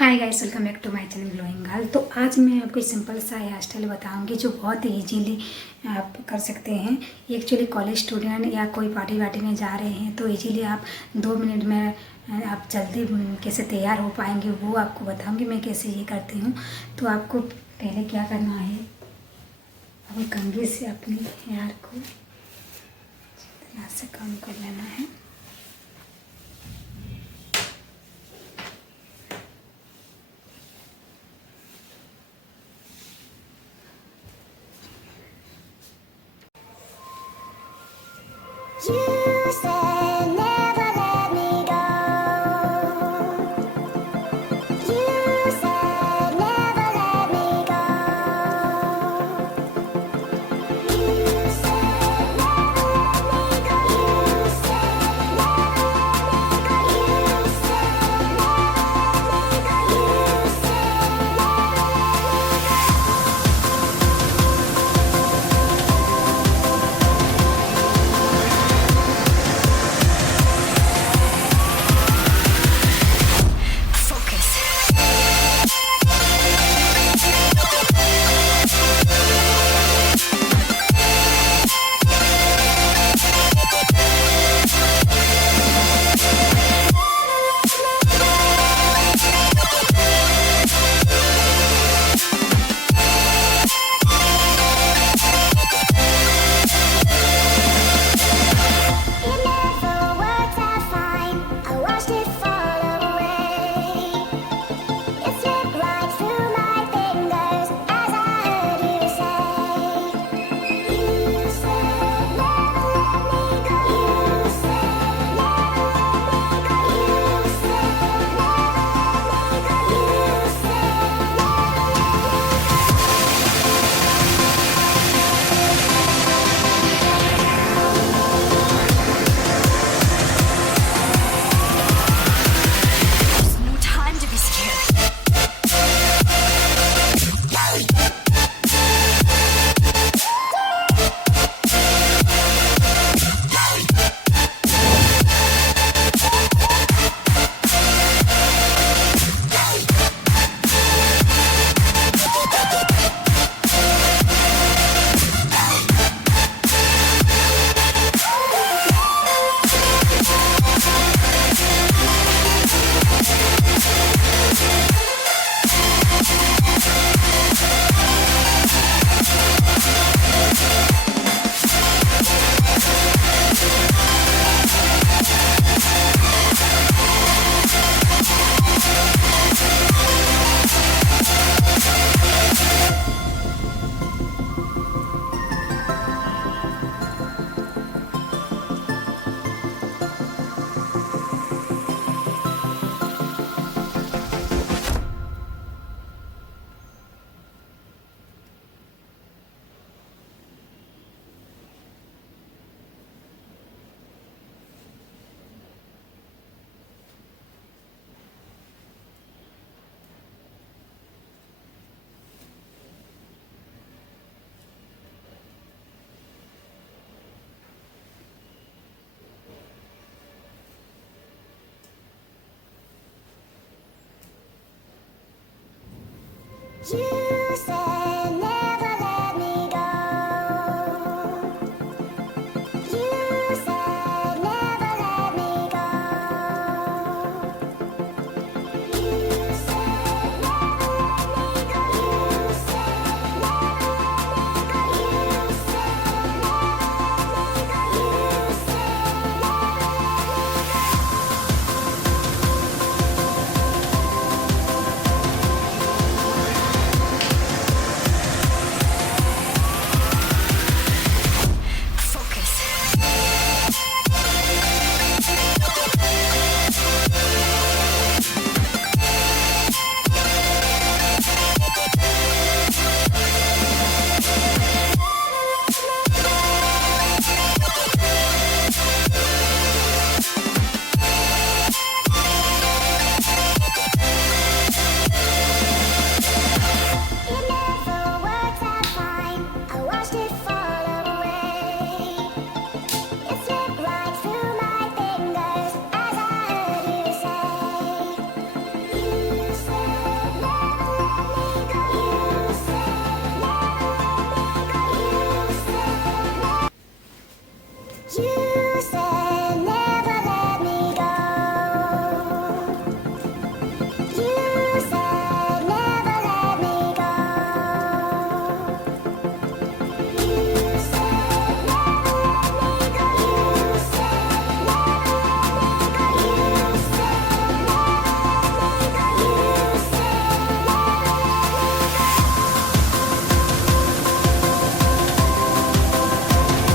Hi guys, welcome back to my channel glowing girl. तो आज मैं आपको सिंपल सा हेयर स्टाइल बताऊंगी जो बहुत ही इजीली आप कर सकते हैं। एक्चुअली कॉलेज स्टूडेंट या कोई पार्टी वार्टी में जा रहे हैं तो इजीली आप 2 मिनट में आप जल्दी कैसे तैयार हो पाएंगे वो आपको बताऊंगी मैं कैसे ये करती हूँ। तो आपको पहले क्या करना है, अब कंघी से अपने हेयर को इतना से कम कर लेना है। You said never let me go. You said never let me go. You said never let me go. You said never let me go. You said never let me go. You said it never worked out fine. I watched it fall away. It slipped right through my fingers as I heard you say. You said never let me go. You said never let me go. You said never let me go. You said there's no time to be scared. You said